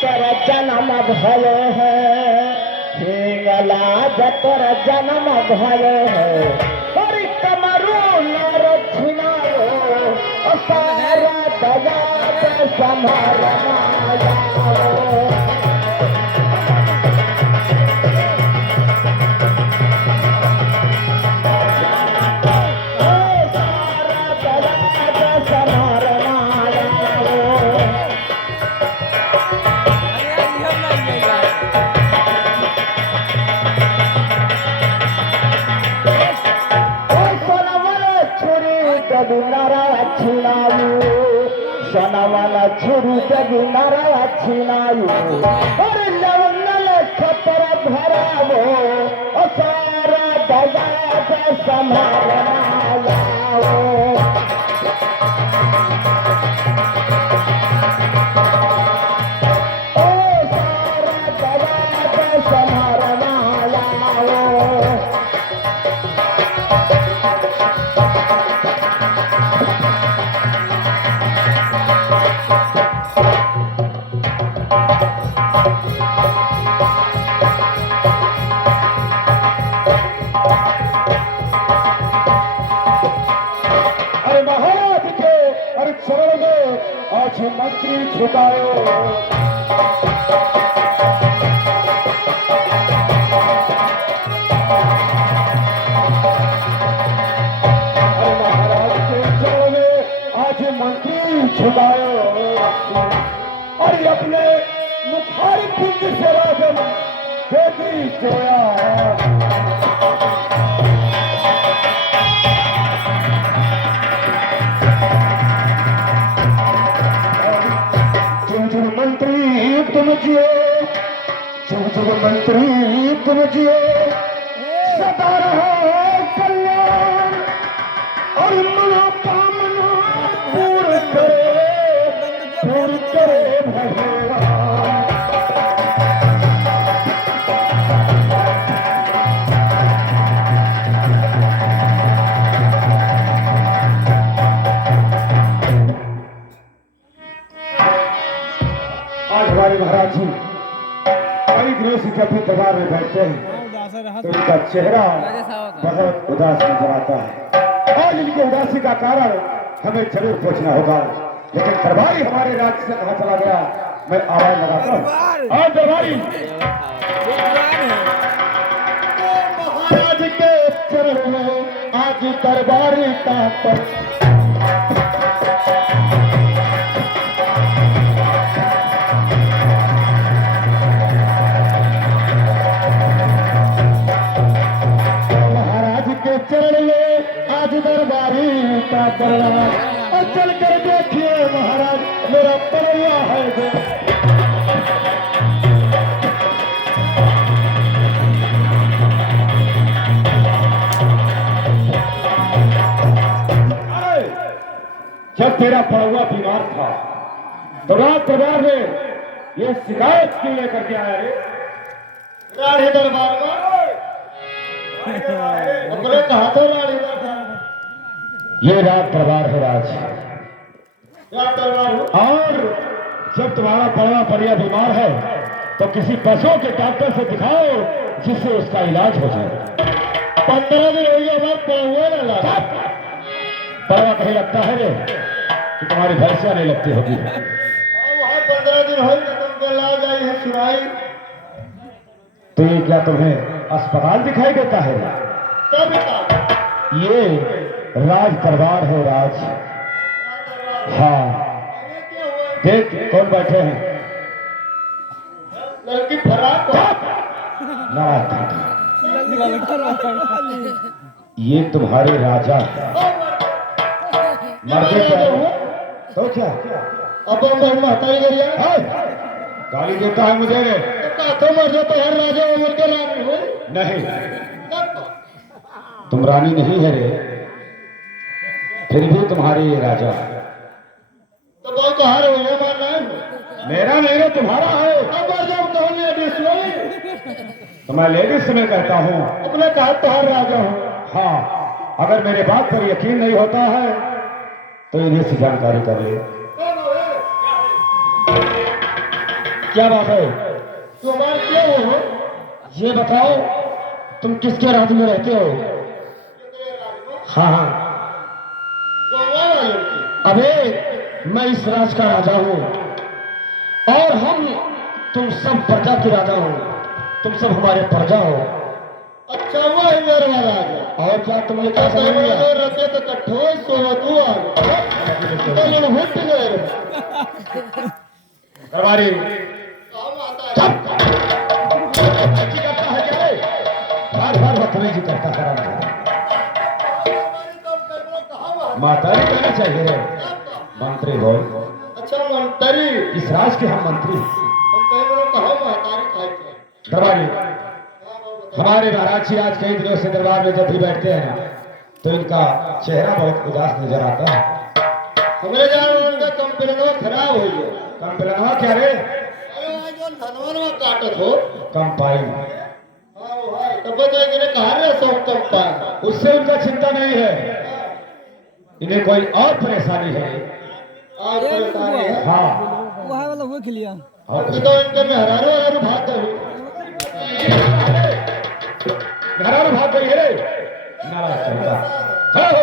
जतर जन्म भयो है हिंगला जतर जन्म भयो है हरि कमरू नर छिनायो सारा दया समारना सोनवाला छुरी जगी नारा छिनायु और लवंगल छपर भरावो सारा दया समारना मंत्री झुकायो महाराज के चरण में आज मंत्री झुकायो और अपने मुखारी कुंज से राजन बेटी जोया तुम जियो जुग जुग मंत्री तुम जियो सदा रहो कल्याण और मनोकामना पूर्ण करे भगवान। आज हमारे महाराज जी कई दिनों से जब भी दरबार में बैठते हैं तो उनका चेहरा बहुत उदास नजर आता है। आज इनकी उदासी का कारण हमें जरूर पूछना होगा, लेकिन दरबारी हमारे राज्य से कहाँ चला गया मैं आवाज लगाता हूँ। आज दरबारी महाराज के चरण में आज दरबारी का चरण में आज दरबारी का पलड़ा और चल कर देखिए महाराज मेरा पलड़ा है जब तेरा पड़ुआ बीमार था तो रात दरबार में ये शिकायत क्यों लेकर के आया रे? रानी दरबार में अपने कहा तो रानी ये रात दरबार है राज, रात दरबार हो। और जब तुम्हारा पड़वा परिया बीमार है तो किसी पशु के डॉक्टर से दिखाओ जिससे उसका इलाज हो जाए। 15 दिन हो गया बात पड़वा ना लगा, पड़वा कहीं लगता है रे कि तुम्हारी भैंसिया नहीं लगती होगी। वहां 15 दिन हो तुमको इलाज आई है सुनाई तो ये क्या तुम्हें अस्पताल दिखाई देता है? ये राज दरबार है राज। हाँ देख कौन बैठे हैं? लड़की फराक ये तुम्हारे राजा मरते तो क्या अब हटाई गई गाली देता है मुझे रे? तो मर जाता है राजा उमर के रानी हो नहीं, तुम रानी नहीं है रे, फिर भी तुम्हारे ये राजा। तो बहुत कहा रहे हो मानना है मेरा नहीं है तुम्हारा है। अब जब तो लेडीज तो मैं लेडीज से मैं कहता हूँ अपने कहा तुम्हारा राजा हूँ। हाँ अगर मेरे बात पर यकीन नहीं होता है तो इन्हीं से जानकारी कर ले। क्या बात है? तुम क्यों हो? ये बताओ तुम किसके राज्य में रहते हो? हाँ हाँ। अबे मैं इस राज का राजा हूँ और हम तुम सब प्रजा के राजा हो, तुम सब हमारे प्रजा हो। अच्छा हुआ है मेरा राजा। और क्या तुमने क्या समझ लिया? रखे तो कट्ठो सोवतुआ तो लोग हुट गए दरबारी काम आता है। चुप! अच्छी करता है क्या रे? बार बार बदतमीजी करता है। हमारी तो कल्पना कहाँ हुआ? माता जी कहना चाहिए रे। मंत्री हो। अच्छा मंत्री, इस राज के हम मंत्री। हम कहीं कहाँ महतारी खाई थे? दरबारी हमारे महाराज जी आज कई दिनों से दरबार में जब भी बैठते हैं ना तो इनका चेहरा बहुत उदास नजर आता है। हमरे जान उनका कंप्लेनवा खराब हो गया। कंप्लेनवा क्या रे? अरे वहाँ जो धनवनवा काटत हो कंपाइन। हाँ वो है तब बताए कि ने कहा रे सब कंपाइन उससे उनका चिंता नहीं है, इन्हें कोई और परेशानी है। और परेशानी है। हाँ वो है वाला वो खिलिया और तो इनके में हरारो भाग गए। घरारू भाग गई है रे। नाराज चलता खड़ा हो।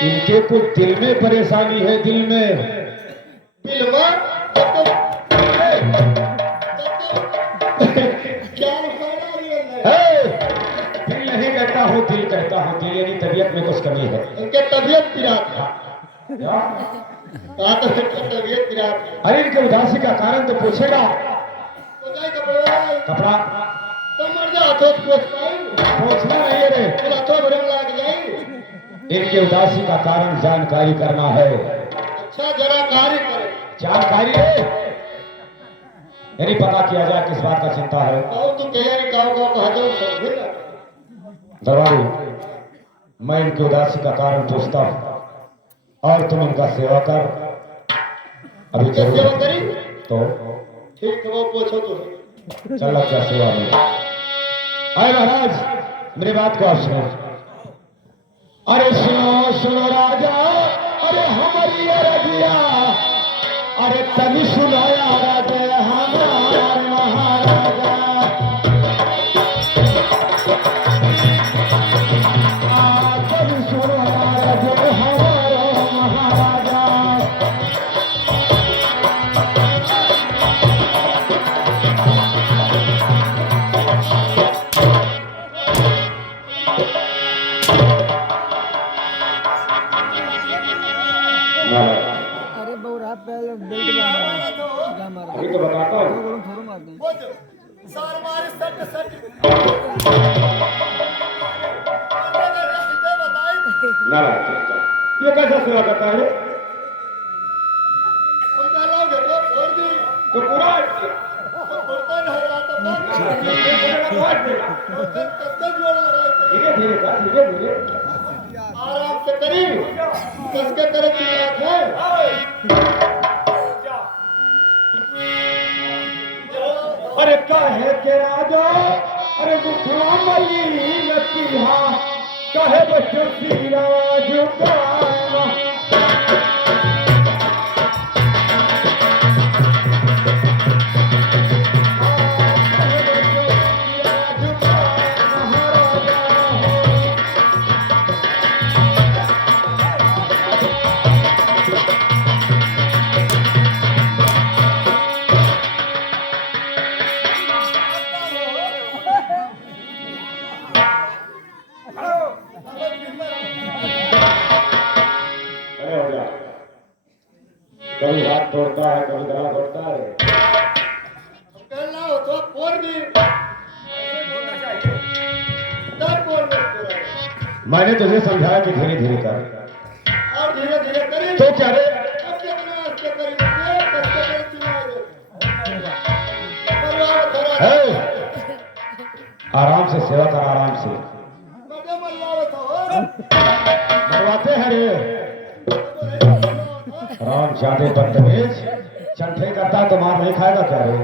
इनके को दिल में परेशानी है, दिल में। बिलवा क्या लिखा है दिल नहीं कहता हूँ, दिल कहता हूँ। दिल यानी तबीयत में कुछ कमी है। इनके तबीयत पिरात है। क्या? कहा तो इनकी तबीयत पिरात है। अरे इनके उदासी का कारण तो पूछेगा। तो जाए कपड़ा कपड़ा तो मर जा हाथों पोछ पाई पूछना नहीं है रे। फिर हाथों भरम लाग जाए। इनके उदासी का कारण जानकारी करना है। अच्छा जरा कार्य करे। जानकारी है यानी पता किया जाए किस बात का चिंता है। कहो तू कह रही गाँव गाँव कहा जाओ समझे ना। दरबारी मैं इनकी उदासी का कारण पूछता हूँ और तुम इनका सेवा कर। अभी क्या सेवा जरूर करी? तो ठीक है वो पूछो तो। चल लग क्या सेवा में। अरे महाराज मेरी बात को आप सुनो। अरे सुनो सुनो राजा, अरे हमारी रजिया, अरे तभी सुनो राजा हमारे महाराजा। तभी सुनो राजा हमारे महाराजा। अरे बहुरा पहले बेल्ट मार अभी तो बताता हूँ। थोड़ा मार दे वो जो सार मारे सट सट नाराज ये कैसा सेवा करता है? उनका लाओ तो फोड़ दी तो पूरा तो फोड़ता नहीं रहा तो बात कत्ते जोड़ लगाए धीरे धीरे कर, धीरे धीरे। आराम से करी कसके करे चिल्लात है। अरे कहे के राजा, अरे मुखरा मली लकीहा, कहे बच्चों की राज गाना। कभी हाथ तोड़ता है, कभी गला तोड़ता है। कहना हो तो फोड़ दी तब फोड़ दे। मैंने तुझे समझाया कि धीरे धीरे कर। और धीरे धीरे करी तो क्या रे? अब कितना आस्ते करी कसके करे चिल्ला दे परिवार थोड़ा है? आराम से सेवा कर, आराम से। मजे मल्लावत हो मरवाते हैं रे। राम ज्यादा बदतमीज चंठे करता तो मार नहीं खाएगा क्या रे?